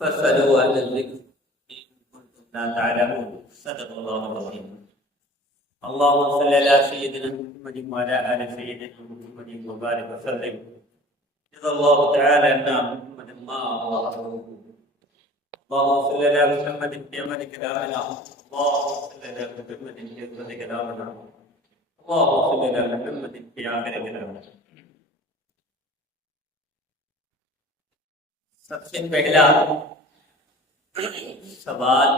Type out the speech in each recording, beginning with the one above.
فاسألوا أهل الذكر إن كنتم لا تعلمون. صدق الله العظيم. اللهم صل على سيدنا محمد وعلى آل سيدنا محمد وبارك وسلم. جزا الله تعالى عنا محمد ما أعطاه. اللهم صل على محمد في عمل كلامنا. اللهم صل على محمد في عمل كلامنا. اللهم صل على محمد في عمل كلامنا. سب سے پہلا سوال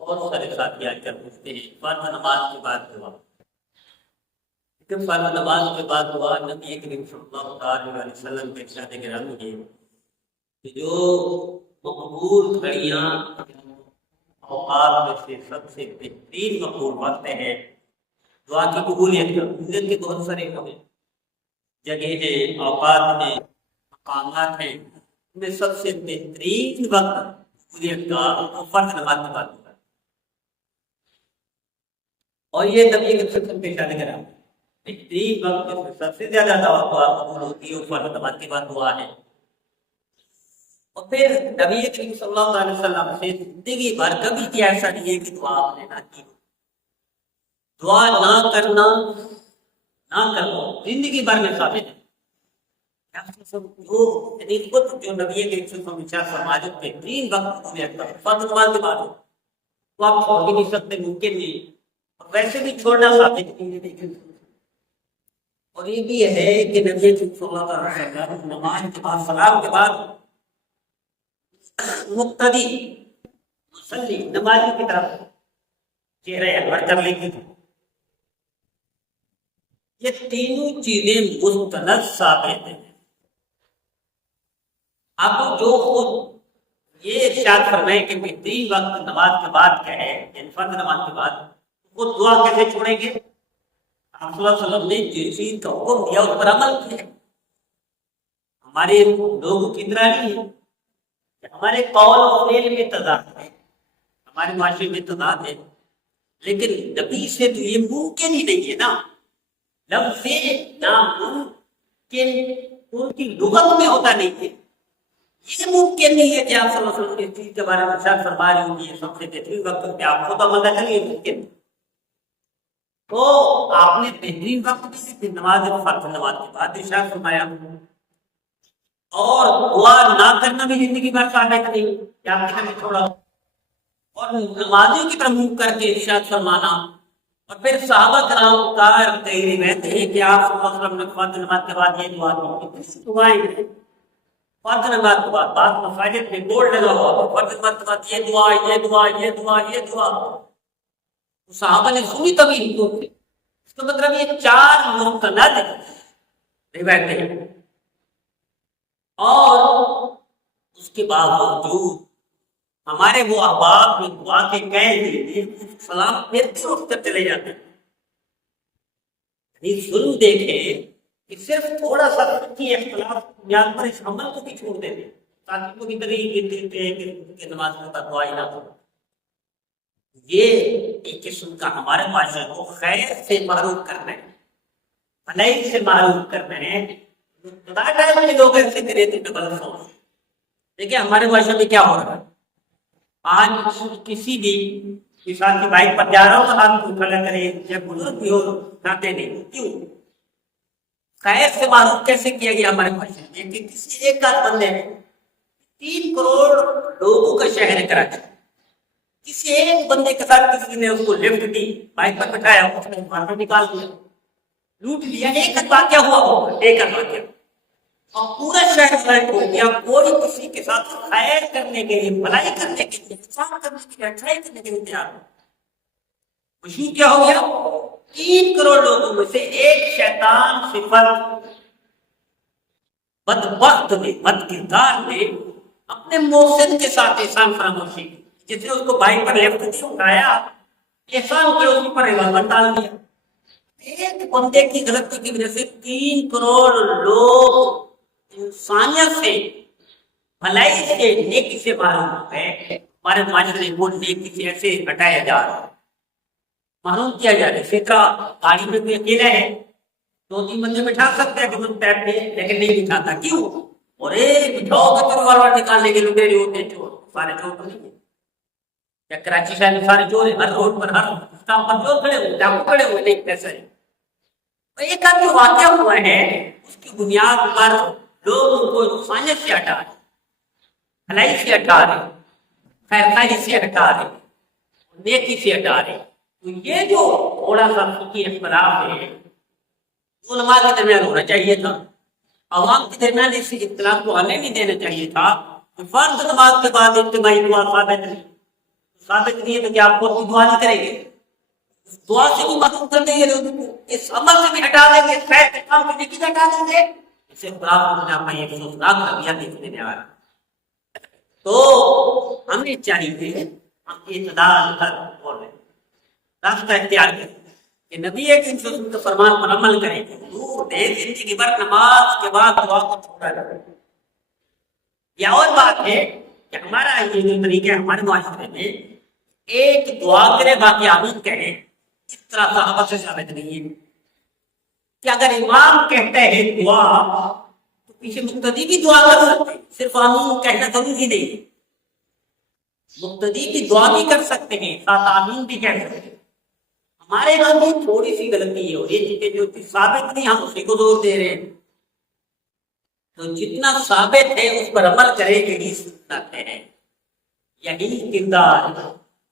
بہت سارے ساتھی آج کل پوچھتے ہیں فرض نماز کے بعد دعا. لیکن فرض نماز کے بعد دعا نبی کریم صلی اللہ علیہ وسلم کے ارشاد گرامی ہے کہ جو مقبول گھڑیاں اوقات میں سے سب سے بہترین مقبول وقت ہے دعا کی قبولیت کا. قبولیت کے بہت سارے جگہ ہیں، اوقات ہیں، مقامات ہیں. ان میں سب سے بہترین وقت قبولیت کا فرض نماز کے بعد ہوا. اور یہ نبی کے وسلم کے ارشاد کرام بہترین وقت جس میں سب سے زیادہ دعا قبول ہوتی ہے وہ فرض نماز کے بعد دعا ہے. اور پھر نبی کریم صلی اللہ علیہ وسلم سے زندگی بھر کبھی بھی ایسا نہیں ہے کہ دعا آپ نے نہ کی. دعا نہ کرنا زندگی بھر میں ثابت ہے. جو نبی کریم صلی اللہ علیہ وسلم فرماتے ہیں بہترین وقت فرض نماز کے بعد وہ آپ چھوڑ نہیں سکتے، ممکن نہیں. اور ویسے بھی چھوڑنا ثابت نہیں ہے. اور یہ بھی ہے کہ نبی کریم صلی اللہ علیہ وسلم نماز کے بعد سلام کے بعد مقتدی مصلی نمازی کی طرف چہرے انور کر لیتے تھے. یہ تینوں چیزیں مستند ثابت ہیں. اب جو خود یہ ارشاد فرمائے کہ بہترین وقت نماز کے بعد کیا ہے، یعنی فرض نماز کے بعد، وہ دعا کیسے چھوڑیں گے؟ آپ صلی اللہ علیہ وسلم نے جس چیز کا حکم دیا اس پر عمل کیا. ہمارے لوگوں کی طرح نہیں ہے کہ ہمارے قول و فعل میں تضاد ہے، ہمارے معاشرے میں تضاد ہے، لیکن نبی سے تو یہ ممکن ہی نہیں ہے نا. لفظ ناممکن ان کی لغت میں ہوتا نہیں ہے. یہ ممکن نہیں ہے کہ آپ صلی اللہ علیہ وسلم اس چیز کے بارے میں ارشاد فرما رہی ہوں کہ سب سے بہترین وقت پہ آپ خود عمل نہ کریے. ممکن تو آپ نے بہترین وقت بھی نماز فرض نماز کے بعد ارشاد فرمایا. اور دعا نہ کرنا بھی زندگی بھر ثابت نہیں کہ آپ نے کبھی چھوڑا. اور نمازیوں کی طرف منہ کر کے ارشاد فرمانا. اور پھر صحابہ کرام کا کئی روایت ہے کہ آپ صلی اللہ علیہ وسلم نے فرض نماز کے بعد یہ دعا کی. دعائیں ہیں فرض نماز کے بعد بعض مساجد میں بورڈ لگا ہوا فرض نماز کے بعد یہ دعا یہ دعا یہ دعا یہ دعا. صحابہ نے سنی تبھی ہندو تھے. اس کا مطلب یہ 4 مستند روایتیں ہیں. اور اس کے باوجود ہمارے وہ احباب جو دعا کے کہے سلام پھرتے اٹھ کر چلے جاتے ہیں. ظلم دیکھیں کہ صرف تھوڑا سا فقہی اختلاف بنیاد پر اس عمل کو بھی چھوڑ دیتے ہیں تاکہ کوئی تغیر دیتے ہیں کہ نماز میں دعا ہی نہ ہو. یہ ایک قسم کا ہمارے معاشرے کو خیر سے معروف کرنا ہے، بھلائی سے معروف کرنا ہے. ٹائم کے لوگ ایسے کرے تھے ڈبل سوچ. دیکھیں ہمارے معاشرے میں کیا ہو رہا ہے. آج کسی بھی کسان کی بائک پر جا رہا ہو تو ہاتھ کو کھڑا کرے یا بزرگ بھی ہو کھاتے نہیں. کیوں؟ خیر سے معروف کیسے کیا گیا ہمارے معاشرے میں کہ کسی ایک آدھ بندے نے 3 کروڑ لوگوں کا شہر ہے کراچی. کسی ایک بندے کے ساتھ کسی نے اس کو لفٹ دی، بائک پر بٹھایا، اس نے مارکیٹ نکال دیا، لوٹ لیا. ایک واقعہ ہوا ہوگا، ایک واقعہ، اور پورا شہر فلٹ ہو گیا. کوئی کسی کے ساتھ خیر کرنے کے لیے، بھلائی کرنے کے لیے، احسان کرنے کے لیے، اچھائی کرنے کے لیے تیار ہو. خوشی کیا ہو گیا؟ 3 کروڑ لوگوں میں سے ایک شیطان صفت بدبخت نے، بد کردار نے اپنے محسن کے ساتھ احسان فراموشی کی. جس نے اس کو بائک پر لیفٹ دی، اٹھایا، احسان کر اس پر ریوالور ڈال دیا. ایک بندے کی غلطی کی وجہ سے 3 کروڑ لوگ انسانیت سے، بھلائی سے، نیکی سے محروم ہو گئے. ہمارے معاشرے کو نیکی سے ایسے ہٹایا جا رہا ہے، محروم کیا جا رہا ہے. فکرہ گاڑی میں کوئی اکیلا ہے 2-3 بندے بٹھا سکتے ہیں کہ ٹیپ پہ، لیکن نہیں بٹھاتا. کیوں؟ اور بٹھاؤ گے تو والا نکالنے کے لٹیرے ہوتے ہیں چور. سارے چور تو نہیں ہیں. کیا کراچی شہر میں سارے چور ہیں؟ ہر روڈ پر ہر اسٹاپ پر چور کھڑے ہوئے، ڈاکو کھڑے ہوئے. نہیں، ایسا ہے. ایک آدھ جو واقعہ ہوا ہے اس کی بنیاد پر لوگ ان کو انسانیت سے ہٹا رہے، بھلائی سے ہٹا رہے، خیر خیری سے ہٹا رہے، نیکی سے ہٹا رہے. تو یہ جو تھوڑا سا فقہی اختلاف ہے علماء کے درمیان ہونا چاہیے تھا، عوام کے درمیان اس اختلاف کو آنے نہیں دینا چاہیے تھا. فرض نماز کے بعد اجتماعی دعا ثابت نہیں ہے تو کیا آپ کو دعا نہیں کریں گے؟ دعا سے بھی محروم کر دیں گے، اس عمل سے بھی ہٹا دیں گے، خیر کے کام سے بھی ہٹا دیں گے. اسے خلاف یہ افسوسناک رویہ دیکھنے میں آ رہا ہے. تو ہمیں چاہیے ہم اعتدال اور راستہ اختیار کریں کہ نبی کریم صلی اللہ علیہ وسلم کے فرمان پر عمل کریں. حضور نے زندگی بھر نماز کے بعد دعا کو چھوڑا نہ. یہ اور بات ہے کہ ہمارا یہ جو طریقہ ہے ہمارے معاشرے میں ایک دعا کرے باقی آمین کہے، اس طرح صحابہ سے ثابت نہیں ہے کہ اگر امام کہتا ہے دعا تو پیچھے مقتدی بھی دعا کر سکتے ہیں. صرف آمین کہنا ضروری نہیں ہے، مقتدی بھی دعا بھی کر سکتے ہیں، ساتھ آمین بھی کہہ سکتے ہیں. ہمارے یہاں بھی تھوڑی سی غلطی ہے اور یہ چیزیں جو ثابت نہیں ہم اسی کو زور دے رہے ہیں. تو جتنا ثابت ہے اس پر عمل کرے یہی سنت ہے، یہی کردار،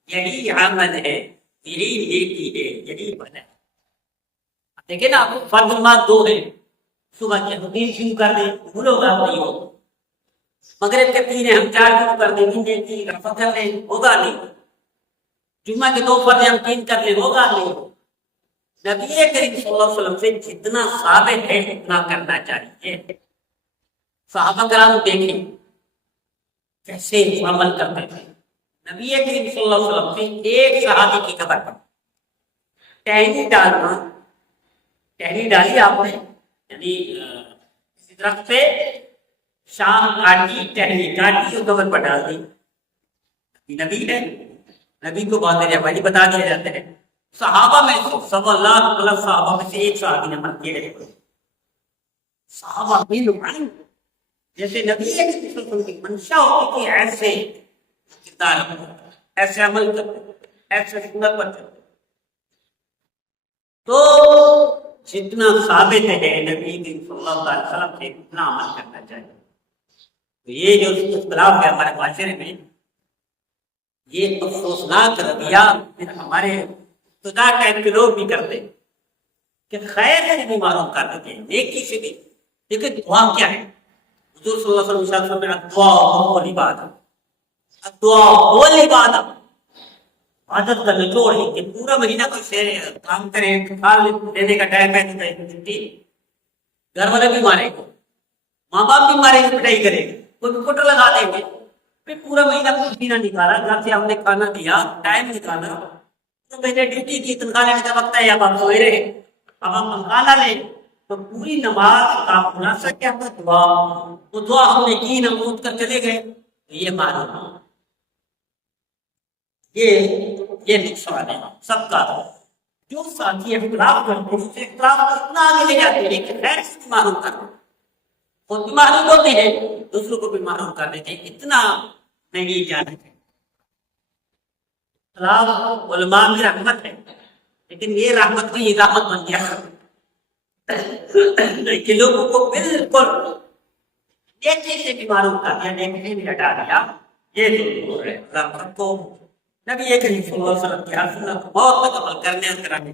یہی عمل ہے، یہی نیکی ہے، یہی بھلا ہے. دیکھیں نا فرض نماز 2 ہے، صبح کے 3 شروع کر دیں بھولو گا نہیں ہو. مغرب کے 3 ہیں ہم 4 شروع کر دیں، 3 رفع کر لیں ہوگا نہیں. جمعہ کے 2 فرض ہم 3 کر لیں ہوگا نہیں. نبی کریم صلی اللہ علیہ وسلم سے جتنا ثابت ہے اتنا کرنا چاہیے. صحابہ کرام دیکھیں کیسے عمل کرتے تھے. نبی کریم صلی اللہ علیہ وسلم سے ایک صحابی کی قبر پر ٹہنی ڈالنا، ٹہنی ڈالی آپ نے یعنی کسی درخت سے شام کاٹی، ٹہنی کاٹی اور قبر پر ڈال دی. نبی ہے، نبی کو بات رہی بتا دیا جاتا ہے. صحابہ میں 1.25 صحابہ میں سے ایک صحابی نے عمل کیا ہے. صحابہ بالکل جیسے نبی کی منشا ہوتی تھی ایسے کردار، ایسے عمل کرتے، ایسے سنت پر چلتے. تو جتنا ثابت ہے نبی صلی اللہ علیہ وسلم سے اتنا عمل کرنا چاہیے. تو یہ جو اختلاف ہے ہمارے معاشرے میں، یہ افسوسناک رویہ ہمارے ابتدا ٹائپ کے لوگ بھی کرتے کہ خیر سے بھی معلوم کر دیتے ہیں، نیکی سے بھی. لیکن دعا کیا ہے؟ حضور صلی اللہ علیہ وسلم نے دعا هو العبادہ، دعا هو العبادہ. عادت کا نچوڑ ہے کہ پورا مہینہ کوئی کام کرے، کھال لینے کا ٹائم ہے تو چھٹی، گھر والے بھی مارے گا، ماں باپ بھی مارے گا، پٹائی کرے گا، کوئی فوٹو لگا دیں گے. پھر پورا مہینہ کچھ بھی نہ نکالا، گھر سے ہم نے کھانا دیا، ٹائم نکالا، تو میں نے ڈیوٹی کی، تنخواہ لینے کا وقت ہے، اب آپ سوئے رہے، اب ہم تنخواہ نہ لیں. تو پوری نماز کا خلاصہ کیا تھا؟ دعا. وہ دعا ہم نے کی، ہم اٹھ کر چلے گئے. یہ معلوم یہ نقصان ہے سب کا. جو ساتھی اختلاف کرتے ہیں اسے اختلاف کو اتنا آگے لے جاتے ہیں کہ خیر سے معلوم کرنا، خود بھی معلوم ہوتے ہیں دوسروں کو بھی معلوم کر دیتے ہیں. اتنا نہیں جانا چاہیے. اختلاف علماء میں رحمت ہے، لیکن یہ رحمت نہیں، رحمت بن گیا کہ لوگوں کو بالکل نیکی سے بھی معلوم کر دیا، نیکی سے بھی ہٹا دیا. یہ جو رحمت کو نبی کریم صلی اللہ علیہ وسلم کی سنت بہت عمل کرنے اور کرانے